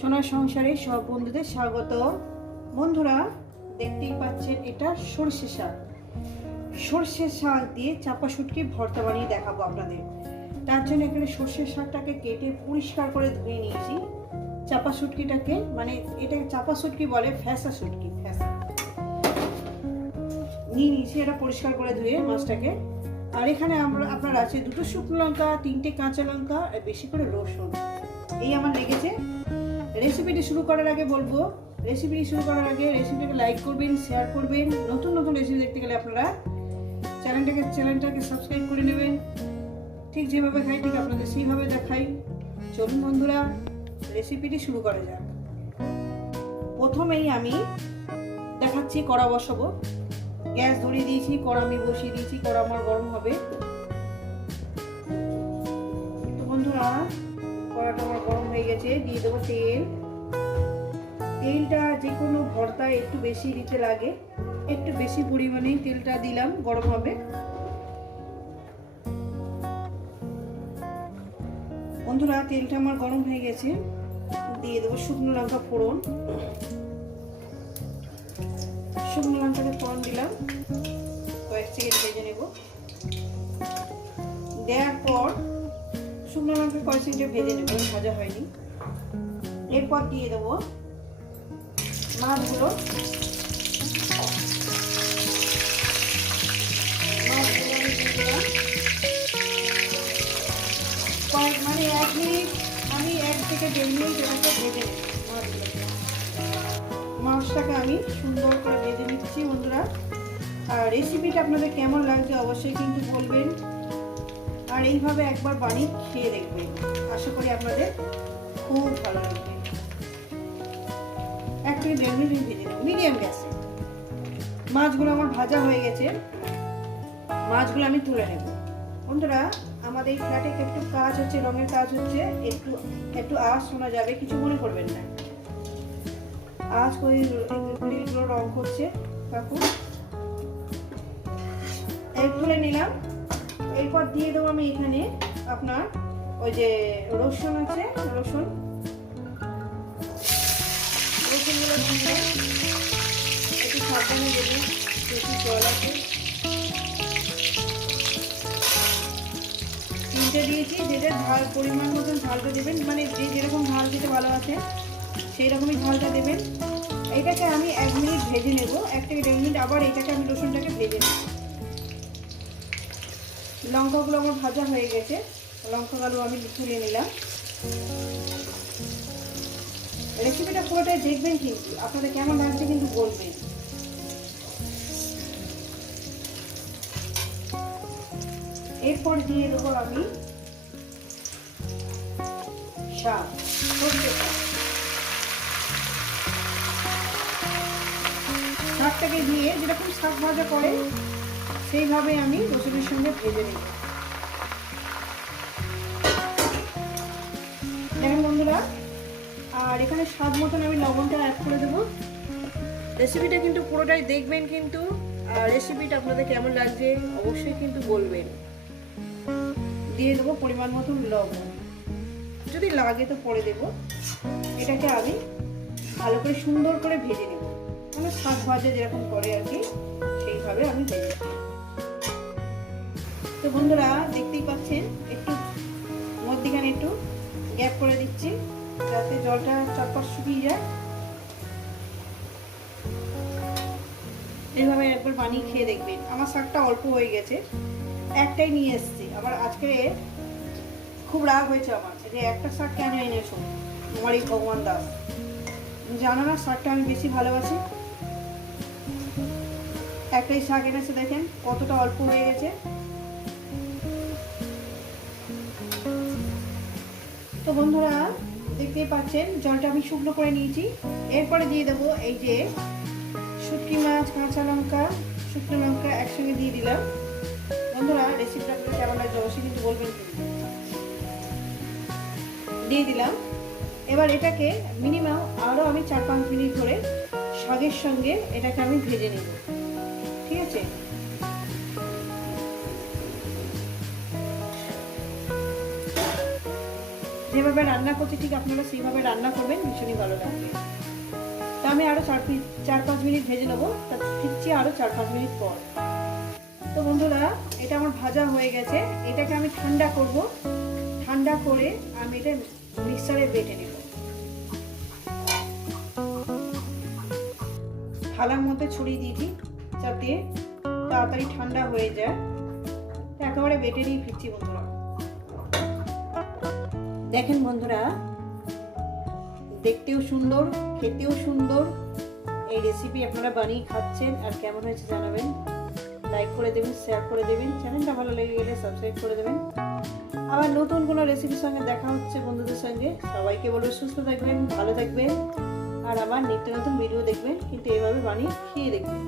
সোনার সংসারে সব বন্ধুদের স্বাগত। বন্ধুরা, দেখতেই পাচ্ছেন, এটা সর্ষে শাক। সর্ষে শাক দিয়ে চাপা শুটকি ভর্তা বানিয়ে দেখাবো আপনাদের। তার জন্য এখানে সর্ষে শাকটাকে কেটে পরিষ্কার করে ধুয়ে নিয়েছি। চাপা শুটকিটাকে মানে এটা চাপা শুটকি বলে ফ্যাসা শুটকি ফ্যাসা নিয়ে নিয়েছি এটা পরিষ্কার করে ধুয়ে মাছটাকে। আর এখানে আমরা, আপনার আছে দুটো শুকনো লঙ্কা, তিনটে কাঁচা লঙ্কা, আর বেশি করে রসুন। এই আমার লেগেছে। রেসিপিটি শুরু করার আগে বলব রেসিপিটি শুরু করার আগে রেসিপিটাকে লাইক করবেন শেয়ার করবেন। নতুন নতুন রেসিপি দেখতে গেলে আপনারা চ্যানেলটাকে চ্যানেলটাকে সাবস্ক্রাইব করে নেবেন। ঠিক যেভাবে খাই, ঠিক আপনাদের সেইভাবে দেখাই। চলুন বন্ধুরা রেসিপিটি শুরু করা যাক। প্রথমেই আমি দেখাচ্ছি কড়া বসাবো। গ্যাস ধরিয়ে দিয়েছি, কড়া আমি বসিয়ে দিয়েছি, কড়া আমার গরম হবে। তো বন্ধুরা হয়ে গেছে দিয়ে দেবো তেল। তেলটা যে কোনো ভর্তায় একটু বেশি দিতে লাগে। একটু বেশি পরিমাণেই তেলটা দিলাম, গরম হবে। বন্ধুরা, তেলটা আমার গরম হয়ে গেছে। দিয়ে দেবো শুকনো লঙ্কা ফোড়ন। শুকনো লঙ্কাটা ফোড়ন দিলাম। কয়েক সেকেন্ড ভেজে নেব। দেওয়ার পর শুকনো লঙ্কা কয়েক সেকেন্ডে ভেজে নেব, ভাজা হয়নি। এরপর দিয়ে দেবো মাছগুলো। মানে এক মিনিট, আমি এক থেকে দেড় মিনিট এটাকে ভেজে মাছটাকে আমি সুন্দর করে ভেজে নিচ্ছি বন্ধুরা। আর রেসিপিটা আপনাদের কেমন লাগছে অবশ্যই কিন্তু বলবেন। আর এইভাবে একবার বানিয়ে খেয়ে দেখবেন। আশা করি আপনাদের খুব ভালো লাগবে। থেকে দেড় মিনিট ভেজে নেব মিডিয়াম গ্যাসে মাছগুলো আমার ভাজা হয়ে গেছে। মাছগুলো আমি তুলে নেব। বন্ধুরা, আমাদের এই ফ্ল্যাটে একটু কাজ হচ্ছে, রঙের কাজ হচ্ছে। একটু একটু আওয়াজ শোনা যাবে, কিছু মনে করবেন না। আজ ওই গ্রিলগুলো রং করছে কাকু এক তুলে নিলাম। এরপর দিয়ে দেবো আমি এখানে আপনার ওই যে রসুন আছে, রসুন। জল আছে তিনটে দিয়েছি যেটা ঝাল পরিমাণ মতন ঝালটা দেবেন মানে যে যেরকম ঝাল দিতে ভালোবাসে সেই রকমই ঝালটা দেবেন। এইটাকে আমি এক মিনিট ভেজে নেব, এক দেড় মিনিট আবার এইটাকে আমি রসুনটাকে ভেজে নেব। লঙ্কাগুলো আমার ভাজা হয়ে গেছে, লঙ্কাগুলো আমি তুলে নিলাম। রেসিপিটা পুরোটাই দেখবেন কিন্তু আপনাদের কেমন লাগছে কিন্তু বলবেন। এরপর দিয়ে দেবো আমি শাকটাকে দিয়ে যেরকম শাক ভাজা করে, সেইভাবে আমি রসুনের সঙ্গে ভেজে নেব। আর এখানে স্বাদ মতন আমি লবণটা অ্যাড করে দেবো। রেসিপিটা কিন্তু পুরোটাই দেখবেন কিন্তু, আর রেসিপিটা আপনাদের কেমন লাগছে অবশ্যই কিন্তু বলবেন। দিয়ে দেবো পরিমাণ মতন লবণ। যদি লাগে তো পরে দেবো। এটাকে আমি ভালো করে সুন্দর করে ভেজে নেব। মানে শাক ভাজা যেরকম করে আর কি, সেইভাবে আমি ভেজে তো বন্ধুরা, দেখতেই পাচ্ছেন, একটু মধ্যিখানে একটু গ্যাপ করে দিচ্ছি। যাতে জলটা চটপট শুকিয়ে যায়। এইভাবে একবার বানিয়ে খেয়ে দেখবেন। আমার শাকটা অল্প হয়ে গেছে, একটাই নিয়ে এসেছি। আবার আজকে খুব রাগ হয়েছে আমার যে একটা শাক কেন এনেছো? আমার এই ভগবান দাস। জানো না, শাকটা আমি বেশি ভালোবাসি। একটাই শাক এনেছে, দেখেন কতটা অল্প হয়ে গেছে। তো বন্ধুরা দেখতেই পাচ্ছেন, জলটা আমি শুকনো করে নিয়েছি। এরপরে দিয়ে দেবো এই যে শুটকি মাছ, কাঁচা লঙ্কা, শুকনো লঙ্কা একসঙ্গে দিয়ে দিলাম। বন্ধুরা রেসিপিটা আপনাদের কেমন লাগছে অবশ্যই কিন্তু বলবেন। দিয়ে দিলাম। এবার এটাকে মিনিমাম আরও আমি চার পাঁচ মিনিট ধরে শাকের সঙ্গে এটাকে আমি ভেজে নেব। ঠিক আছে? যেভাবে রান্না করছি, ঠিক আপনারা সেইভাবে রান্না করবেন, ভীষণই ভালো লাগবে। তা আমি আরও চার চার পাঁচ মিনিট ভেজে নেব, তা ফিরছি আরও চার পাঁচ মিনিট পর। তো বন্ধুরা, এটা আমার ভাজা হয়ে গেছে। এটাকে আমি ঠান্ডা করব। ঠান্ডা করে আমি এটা মিক্সারে বেটে নেব। থালার মধ্যে ছড়িয়ে দিয়েছি যাতে তাড়াতাড়ি ঠান্ডা হয়ে যায়। একেবারে বেটে নিয়ে ফিরছি বন্ধুরা। দেখেন বন্ধুরা, দেখতেও সুন্দর, খেতেও সুন্দর। এই রেসিপি আপনারা বানিয়ে খাচ্ছেন আর কেমন হয়েছে জানাবেন। লাইক করে দেবেন শেয়ার করে দেবেন। চ্যানেলটা ভালো লেগে গেলে সাবস্ক্রাইব করে দেবেন। আবার নতুন কোনো রেসিপির সঙ্গে দেখা হচ্ছে বন্ধুদের সঙ্গে। সবাইকে বলব, সুস্থ থাকবেন, ভালো থাকবেন। আর আবার নিত্য নতুন ভিডিও দেখবেন, কিন্তু এভাবে বানিয়ে খেয়ে দেখবেন।